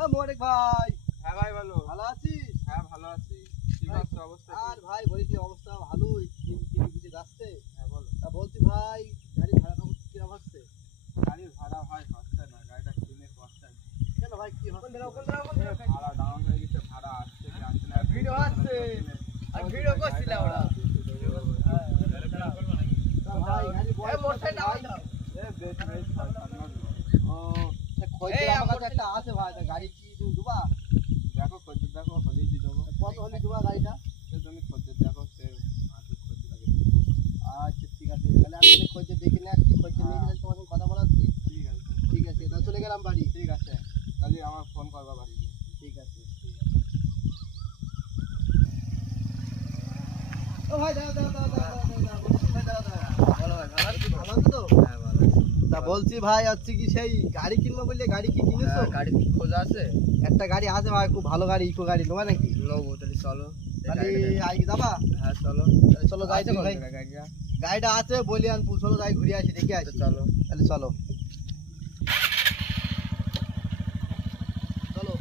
ও মোরেক ভাই। হ্যাঁ ভাই বলো। ভালো আছিস? হ্যাঁ ভালো আছি। কি করছো অবস্থা? আর ভাই বলিস অবস্থা ভালোই, দিন বুঝে যাচ্ছে। হ্যাঁ বলো। তা বলছি ভাই, গাড়ি ভাড়া কেমন কিরকম হচ্ছে? গাড়ির ভাড়া ভাই হচ্ছে না, গাড়িটা কিনে পস্তাই। কেন ভাই কি হচ্ছে? ভাড়া ডাউন হয়ে গেছে, ভাড়া আসছে কি আসছে না। ভিডিও আসছে আর ভিডিও করছিল ওরা। তা ভাই গাড়ি বয় মোটরসাইকেল নাও দাও। বেশ বেশ সামনে। ও তা খোঁজ আমার কাছে একটা আছে ভাই, তা গাড়ি কি তুমি দুবা? দেখো খোঁজ দেখো, হলেই দিয়ে দেবো। কত হলে দুবা গাড়িটা? তুমি খোঁজ দেখো, সে আসে খোঁজ লাগে। আচ্ছা ঠিক আছে, তাহলে আমি খোঁজ দেখে নিয়ে আসছি, খোঁজ নিয়ে গেলে তোমার সঙ্গে কথা বলাচ্ছি। ঠিক আছে ঠিক আছে, তা চলে গেলাম বাড়ি। ঠিক আছে, তাহলে আমার ফোন করবা বাড়ি গিয়ে। ঠিক আছে। ও ভাই দাঁড়াও দাঁড়াও দাঁড়াও দাঁড়াও দাঁড়াও ভাই দাঁড়াও দাঁড়াও। ভালো ভাই, ভালো আছি। ভালো আছো তো? হ্যাঁ ভালো আছি। তা বলছি ভাই হচ্ছে কি সেই গাড়ি কিনবো বললে, গাড়ি কি কিনেছো? গাড়ি খোঁজ আছে? একটা গাড়ি আছে ভাই, খুব ভালো গাড়ি, ইকো গাড়ি নেবা নাকি? নেবো, তাহলে চলো। তাহলে আজকে যাবা? হ্যাঁ চলো। তাহলে চলো যাইতে ভাই। গাড়িটা গাড়িটা আছে বলিয়ানপুর, চলো যাই ঘুরে আসি, দেখে আসি। চলো। তাহলে চলো চলো।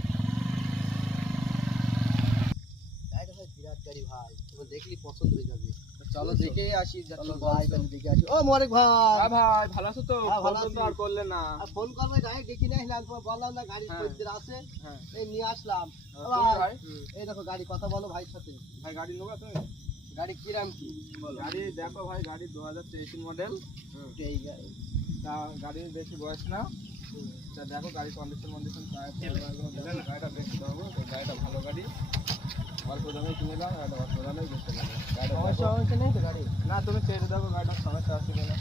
গাড়িটা ভাই বিরাট গাড়ি ভাই, তুমি দেখলি পছন্দ হয়ে যাবে। চলো দেখে আসি। চলো যাই তাহলে দেখে আসি। ও মোরেক ভাই। হ্যাঁ ভাই ভালো আছো তো? হ্যাঁ, ভালো ফোন আছি। তো আর করলে না। আর ফোন করবে ডাইরেক্ট দেখি নিয়ে আসলাম, তোমার বললাম না গাড়ির হ্যাঁ। খোঁজদের আছে, হ্যাঁ এই নিয়ে আসলাম। ও তুমি ভাই, ভাই? এই দেখো গাড়ি, কথা বলো ভাইয়ের সাথে। ভাই গাড়ি নেবো তুমি? গাড়ি কিরাম কি বলো? গাড়ি দেখো ভাই, গাড়ি 2023 মডেল। এই গাড়ি তা গাড়ির বেশি বয়স না। তা দেখো গাড়ি কন্ডিশন গাড়িটা বেশি দেবো, গাড়িটা ভালো গাড়ি। অল্প দামে কিনে দাও, গাড়িটা অল্প দামে বেচতে পারবে। সমস্যা হচ্ছে নেই তো গাড়ি? না তুমি চেয়ে দেখো গাড়িটার সমস্যা আছে কিনা।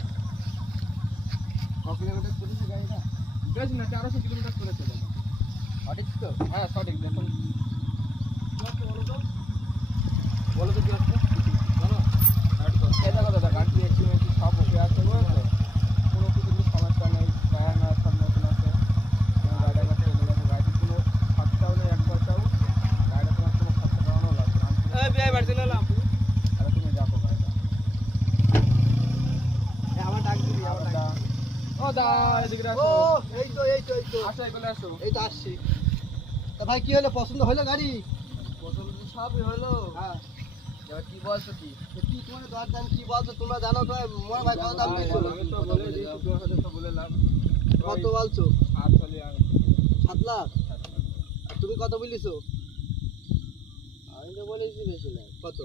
ক কিলোমিটার চলেছে গাড়িটা? বেশি না, 1300 কিলোমিটার চলেছে দাদা। সঠিক তো? হ্যাঁ সঠিক, দেখুন বলো তো কি হচ্ছে বলো। এই দেখো দাদা, গাড়ি এসি মেসি সব ওকে আছে, বুঝেছো? কোনো কিছু সমস্যা নেই, টায়ার না সব নতুন আছে। গাড়িটা চলে গেছে, গাড়ির কোনো খরচাও নেই, এক পয়সাও। গাড়িটা তোমার কোনো খরচা করানো লাগবে না। তাহলে তুমি দেখো গাড়িটা। আমার ডাক দিবি, আমার ডাক দিবি। ও দা এদিকে ও আসো। এই তো এই তো এই তো আসো এগুলো আসো। এই তো আসছি। তা ভাই কি হলো, পছন্দ হলো গাড়ি? পছন্দ তো সবই হলো। হ্যাঁ, এবার কি বলছো কি? তো কি তোমার দরদাম কি বলছো তোমরা জানো তো? মোর ভাই কত দাম দিচ্ছ? আমি তো বলে দিয়েছি, তোমার সাথে তো বললাম। কত বলছো? 8 চলে আমি 7 লাখ? আর তুমি কত বলিছো? আমি তো বলেছি বেশি না, কত?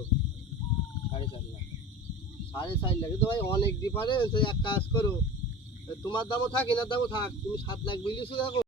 4.5 লাখ। 4.5 লাখ? তো ভাই অনেক ডিফারেন্স। এক কাজ করো, তোমার দামও থাক এনার দামও থাক, তুমি 7 লাখ বলিছো দেখো।